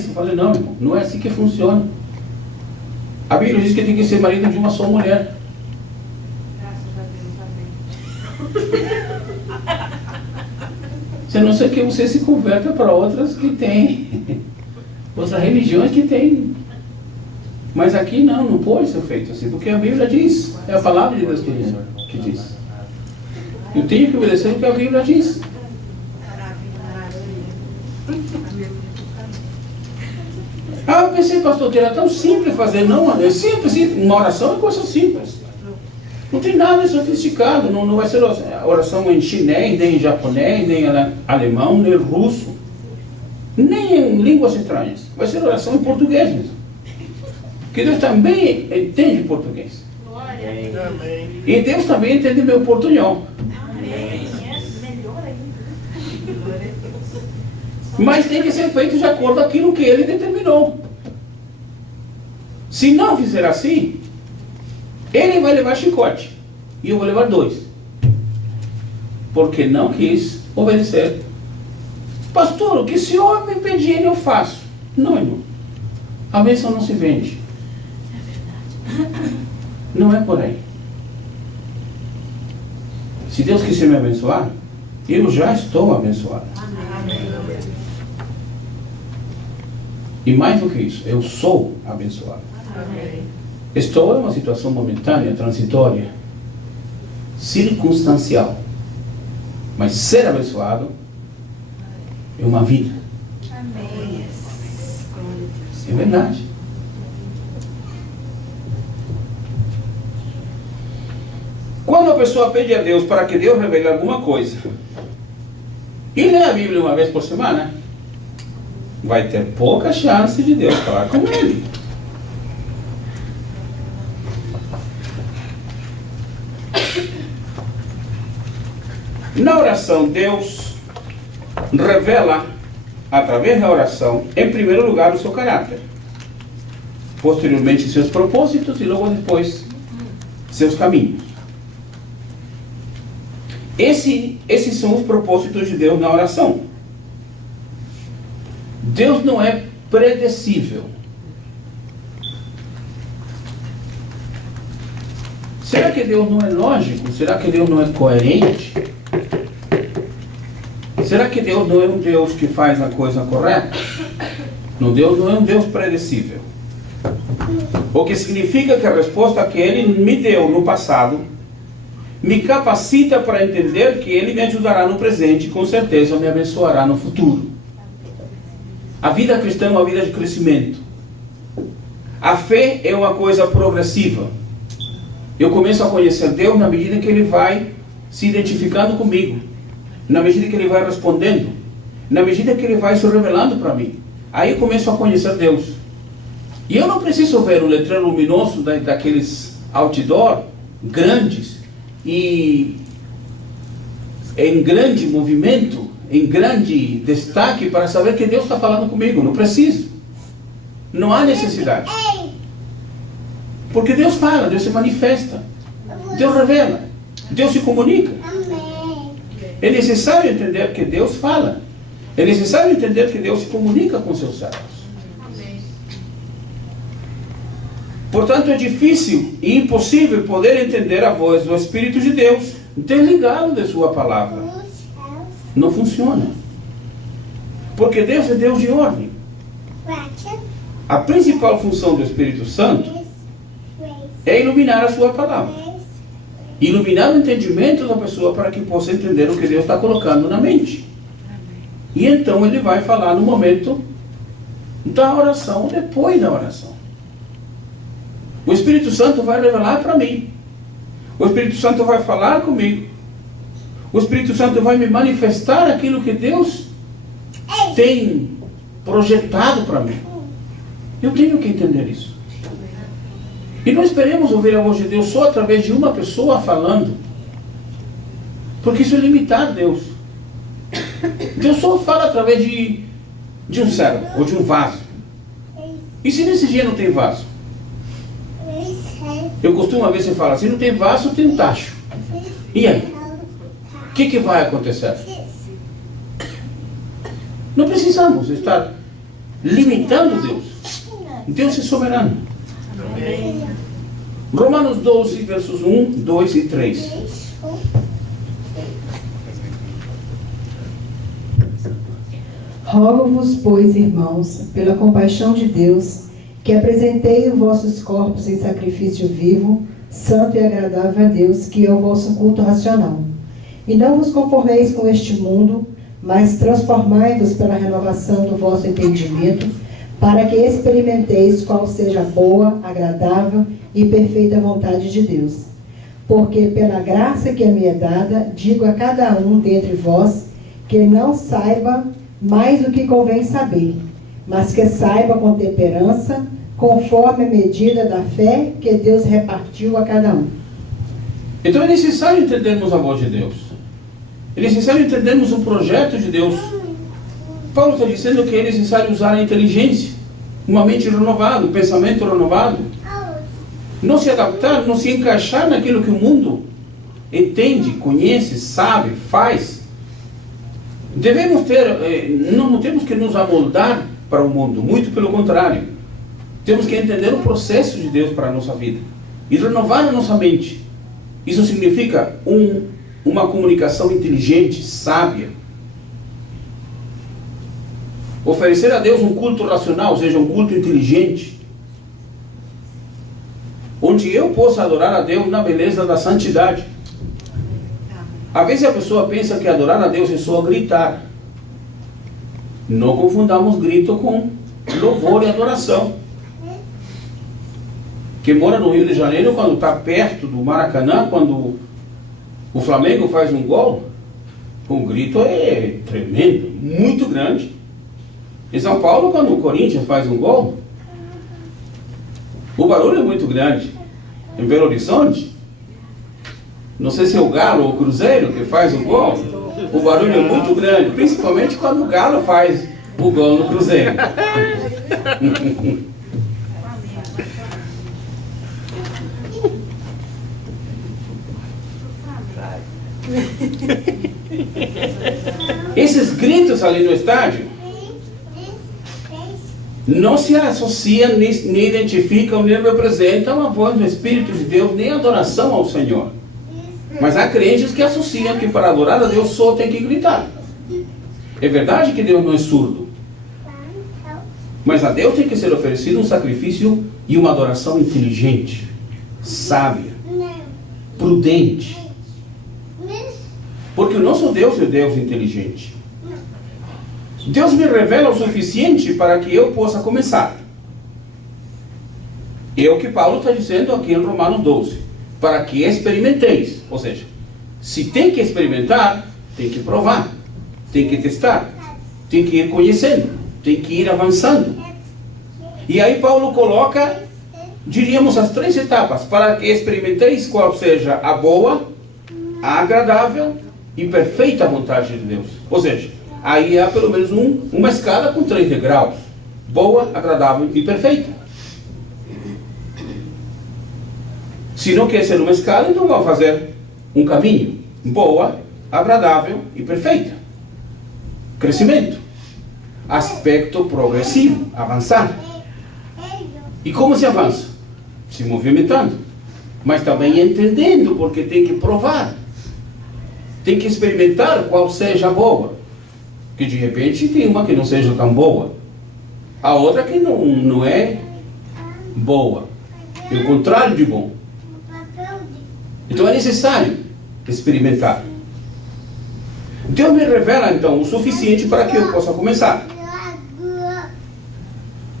pensa. Eu falei, não, irmão, não é assim que funciona. A Bíblia diz que tem que ser marido de uma só mulher. Você não sei que você se converta para outras que tem, outras religiões que tem. Mas aqui não pode ser feito assim, porque a Bíblia diz, é a palavra de Deus que diz. Eu tenho que obedecer o que a Bíblia diz. Ah, eu pensei, pastor, era tão simples fazer. Não, é simples, uma oração é coisa simples. Não tem nada sofisticado, não vai ser oração em chinês, nem em japonês, nem em alemão, nem em russo, nem em línguas estranhas. Vai ser oração em português mesmo. Porque Deus também entende português. E Deus também entende meu portunhol. Mas tem que ser feito de acordo com aquilo que Ele determinou. Se não fizer assim, Ele vai levar chicote. E eu vou levar 2. Porque não quis obedecer. Pastor, o que o senhor me pedir, eu faço. Não, irmão. A bênção não se vende. Não é por aí. Se Deus quiser me abençoar, eu já estou abençoado. E mais do que isso, eu sou abençoado. Estou em uma situação momentânea, transitória, circunstancial. Mas ser abençoado é uma vida. É verdade. Quando a pessoa pede a Deus para que Deus revele alguma coisa, e lê a Bíblia uma vez por semana, vai ter pouca chance de Deus falar com ele. Na oração, Deus revela, através da oração, em primeiro lugar, o seu caráter. Posteriormente, seus propósitos e logo depois, seus caminhos. Esses são os propósitos de Deus na oração. Deus não é predecível. Será que Deus não é lógico? Será que Deus não é coerente? Será que Deus não é um Deus que faz a coisa correta? Não, Deus não é um Deus predecível. O que significa que a resposta que Ele me deu no passado me capacita para entender que Ele me ajudará no presente e com certeza me abençoará no futuro. A vida cristã é uma vida de crescimento. A fé é uma coisa progressiva. Eu começo a conhecer Deus na medida que Ele vai se identificando comigo, na medida que Ele vai respondendo, na medida que Ele vai se revelando para mim. Aí eu começo a conhecer Deus. E eu não preciso ver um letreiro luminoso daqueles outdoor grandes e em grande movimento, em grande destaque para saber que Deus está falando comigo. Não preciso. Não há necessidade. Porque Deus fala, Deus se manifesta, Deus revela, Deus se comunica. É necessário entender que Deus fala. É necessário entender que Deus se comunica com seus servos. Portanto, é difícil e impossível poder entender a voz do Espírito de Deus desligado de sua palavra. Não funciona. Porque Deus é Deus de ordem. A principal função do Espírito Santo é iluminar a sua palavra. Iluminar o entendimento da pessoa para que possa entender o que Deus está colocando na mente. E então Ele vai falar no momento da oração, depois da oração. O Espírito Santo vai revelar para mim. O Espírito Santo vai falar comigo. O Espírito Santo vai me manifestar aquilo que Deus tem projetado para mim. Eu tenho que entender isso. E não esperemos ouvir a voz de Deus só através de uma pessoa falando. Porque isso é limitar Deus. Deus só fala através de um servo ou de um vaso. E se nesse dia não tem vaso? Eu costumo uma vez falar, se não tem vaso, tem um tacho. E aí? O que vai acontecer? Não precisamos estar limitando Deus. Deus é soberano. Amém. Romanos 12, versos 1, 2 e 3. Rogo-vos, pois, irmãos, pela compaixão de Deus, que apresentei os vossos corpos em sacrifício vivo, santo e agradável a Deus, que é o vosso culto racional. E não vos conformeis com este mundo, mas transformai-vos pela renovação do vosso entendimento, para que experimenteis qual seja a boa, agradável e perfeita vontade de Deus. Porque pela graça que me é dada, digo a cada um dentre vós, que não saiba mais do que convém saber, mas que saiba com temperança, conforme a medida da fé que Deus repartiu a cada um. Então é necessário entendermos a voz de Deus. É necessário entendermos o projeto de Deus. Paulo está dizendo que é necessário usar a inteligência, uma mente renovada, um pensamento renovado. Não se adaptar, não se encaixar naquilo que o mundo entende, conhece, sabe, faz. Devemos não temos que nos amoldar para o mundo, muito pelo contrário. Temos que entender o processo de Deus para a nossa vida e renovar a nossa mente. Isso significa uma comunicação inteligente, sábia. Oferecer a Deus um culto racional, ou seja, um culto inteligente, onde eu possa adorar a Deus na beleza da santidade. Às vezes a pessoa pensa que adorar a Deus é só gritar. Não confundamos grito com louvor e adoração. Quem mora no Rio de Janeiro, quando está perto do Maracanã, quando o Flamengo faz um gol, o grito é tremendo, muito grande. Em São Paulo, quando o Corinthians faz um gol, o barulho é muito grande. Em Belo Horizonte, não sei se é o Galo ou o Cruzeiro que faz o gol, o barulho é muito grande, principalmente quando o Galo faz o gol no Cruzeiro. Esses gritos ali no estádio não se associam, nem identificam, nem representam a voz do Espírito de Deus, nem a adoração ao Senhor. Mas há crentes que associam que para adorar a Deus só tem que gritar. É verdade que Deus não é surdo, mas a Deus tem que ser oferecido um sacrifício e uma adoração inteligente, sábia, prudente. Porque o nosso Deus é Deus inteligente. Deus me revela o suficiente para que eu possa começar. É o que Paulo está dizendo aqui em Romanos 12. Para que experimenteis. Ou seja, se tem que experimentar, tem que provar, tem que testar, tem que ir conhecendo, tem que ir avançando. E aí Paulo coloca, diríamos, as 3 etapas, para que experimenteis qual seja a boa, a agradável e perfeita vontade de Deus. Ou seja, aí há pelo menos uma escala com 3 degraus: boa, agradável e perfeita. Se não quer ser uma escala, então vamos fazer um caminho: boa, agradável e perfeita. Crescimento, aspecto progressivo, avançar. E como se avança? Se movimentando, mas também entendendo, porque tem que provar, tem que experimentar qual seja a boa. Que de repente tem uma que não seja tão boa, a outra que não é boa, é o contrário de bom. Então é necessário experimentar. Deus me revela então o suficiente para que eu possa começar.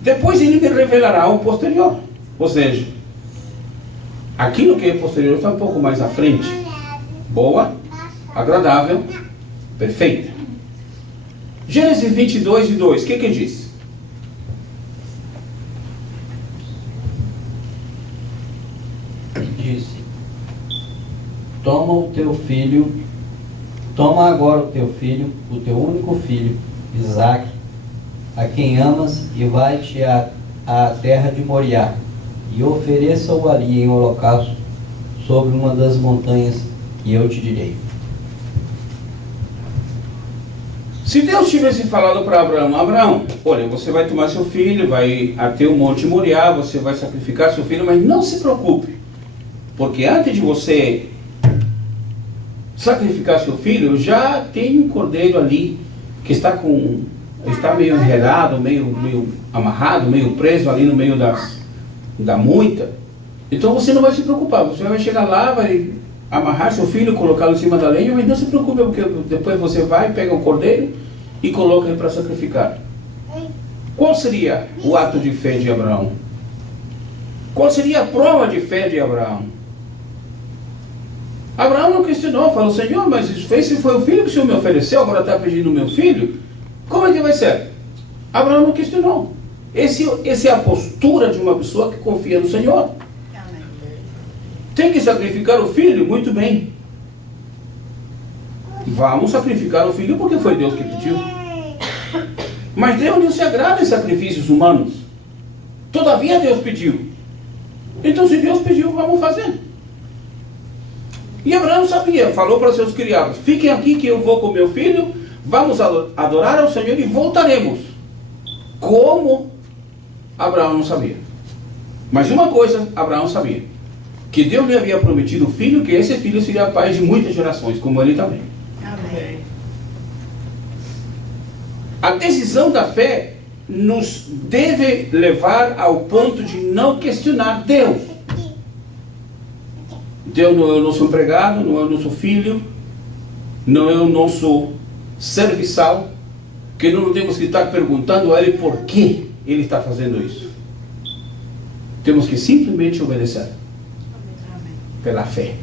Depois Ele me revelará o posterior. Ou seja, aquilo que é posterior está um pouco mais à frente. Boa, agradável, perfeita. Gênesis 22, 2, o que diz? Disse: toma agora o teu filho, o teu único filho, Isaque, a quem amas, e vai-te à terra de Moriá, e ofereça-o ali em holocausto sobre uma das montanhas que eu te direi. Se Deus tivesse falado para Abraão, Abraão, olha, você vai tomar seu filho, vai até o Monte Moriá, você vai sacrificar seu filho, mas não se preocupe, porque antes de você sacrificar seu filho, já tem um cordeiro ali que está meio enredado, meio amarrado, meio preso ali no meio da moita. Então você não vai se preocupar, você vai chegar lá, vai amarrar seu filho, colocá-lo em cima da lenha, mas não se preocupe, porque depois você vai, pega o cordeiro e coloca ele para sacrificar. Qual seria o ato de fé de Abraão? Qual seria a prova de fé de Abraão? Abraão não questionou, falou, Senhor, mas esse foi o filho que o Senhor me ofereceu, agora está pedindo o meu filho? Como é que vai ser? Abraão não questionou. Essa é a postura de uma pessoa que confia no Senhor. Tem que sacrificar o filho? Muito bem. Vamos sacrificar o filho porque foi Deus que pediu. Mas Deus não se agrada em sacrifícios humanos. Todavia Deus pediu. Então se Deus pediu, vamos fazer. E Abraão sabia, falou para seus criados, fiquem aqui que eu vou com meu filho, vamos adorar ao Senhor e voltaremos. Como? Abraão não sabia. Mas uma coisa Abraão sabia, que Deus lhe havia prometido o filho, que esse filho seria pai de muitas gerações, como ele também. Amém. A decisão da fé nos deve levar ao ponto de não questionar Deus. Deus não é o nosso empregado, não é o nosso filho, não é o nosso serviçal, que não temos que estar perguntando a Ele por que Ele está fazendo isso. Temos que simplesmente obedecer. Pela fé.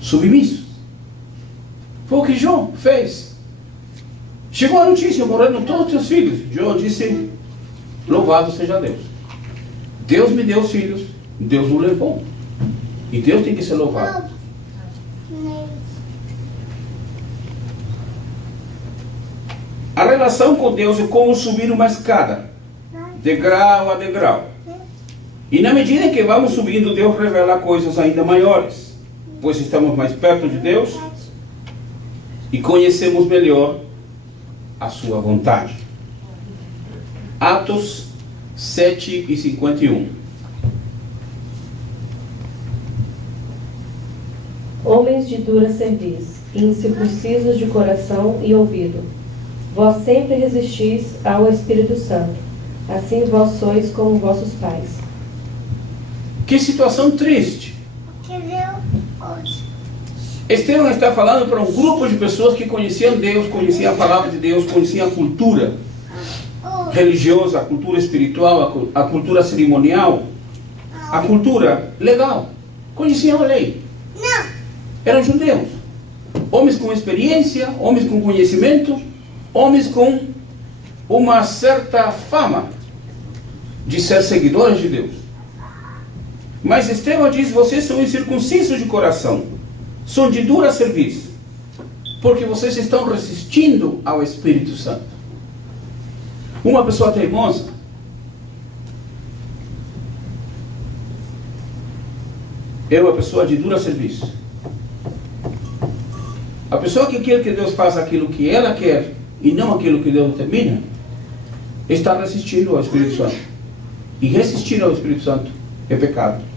Submisso. Foi o que Jó fez. Chegou a notícia, morreram todos os seus filhos. Jó disse, louvado seja Deus. Deus me deu os filhos, Deus o levou. E Deus tem que ser louvado. A relação com Deus é como subir uma escada, degrau a degrau. E na medida que vamos subindo, Deus revela coisas ainda maiores, pois estamos mais perto de Deus e conhecemos melhor a sua vontade. Atos 7:51. Homens de dura cerviz, incircuncisos de coração e ouvido, vós sempre resistis ao Espírito Santo, assim vós sois como vossos pais. Que situação triste. Estevão está falando para um grupo de pessoas que conheciam Deus, conheciam a palavra de Deus, conheciam a cultura religiosa, a cultura espiritual, a cultura cerimonial, a cultura legal. Conheciam a lei. Eram judeus. Homens com experiência, homens com conhecimento, homens com uma certa fama de ser seguidores de Deus. Mas Estevão diz, vocês são incircuncisos de coração, são de dura cerviz, porque vocês estão resistindo ao Espírito Santo. Uma pessoa teimosa é uma pessoa de dura cerviz. A pessoa que quer que Deus faça aquilo que ela quer e não aquilo que Deus determina, está resistindo ao Espírito Santo. E resistir ao Espírito Santo é pecado.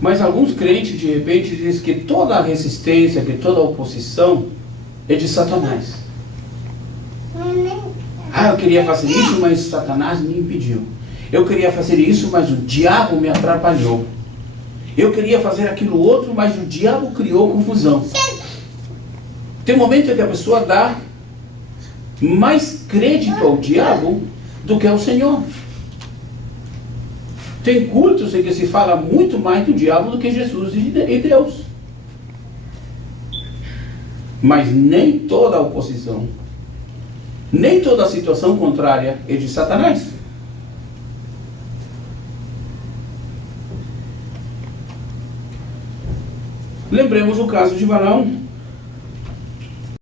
Mas alguns crentes de repente dizem que toda a resistência, que toda a oposição é de Satanás. Eu queria fazer isso, mas Satanás me impediu. Eu queria fazer isso, mas o diabo me atrapalhou. Eu queria fazer aquilo outro, mas o diabo criou confusão. Tem um momento em que a pessoa dá mais crédito ao diabo do que ao Senhor. Tem cultos em que se fala muito mais do diabo do que Jesus e Deus. Mas nem toda a oposição, nem toda a situação contrária é de Satanás. Lembremos o caso de Balaão.